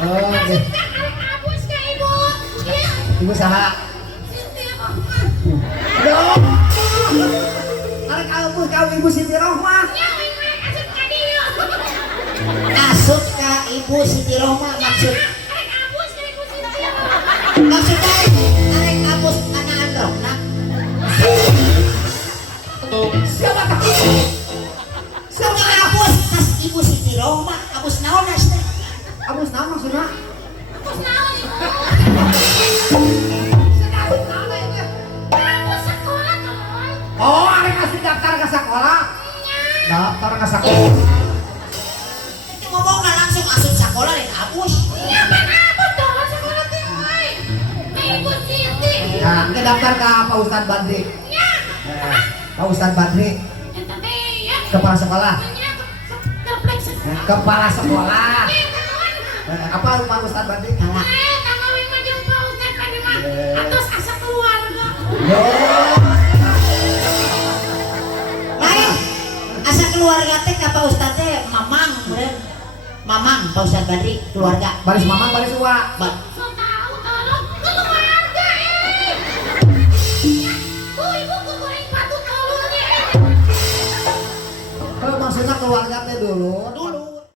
Oh, Maksudnya arek abus ka ibu. Iya. ibu saha? Siti Rohmah. Aduh. Arek abus ka ibu Siti Rohmah. Nyawin we asup ka dieu. Asup ka Ibu Siti Rohmah maksud Arek abus ka ibu Siti Rohmah. maksudnya arek abus anak androkna. Siapa tak? Siapa abus tas Ibu Siti Rohmah abus naon asna? Abus naon maksudna? Abus naon ibu? Sedang naon itu? Abus sekolah tol. Oh, arek asli daftar ke sekolah. Daftar ke sekolah. Itu ngomongna langsung asup sekolah dan abus. Nyaman abus tol sekolah teh euy. Ibu Siti. Nah, ke daftar ke Pak Ustadz Badri. Nya. Pak Ustadz Badri, Eta teh ya. kepala sekolah. Nya gaplek sekolah. Kepala sekolah. Eh, kawan. Apa Pak Ustadz Badri? Kalah. Kangawin mah jeung Pak Ustad tadi mah. Atos asa keluarga. Yo. Lain asa keluarga teh ka Pak Ustad teh mamang beureun. Mamang Pak Ustad Badri keluarga. Baris mamang, baris uwa. Ba- So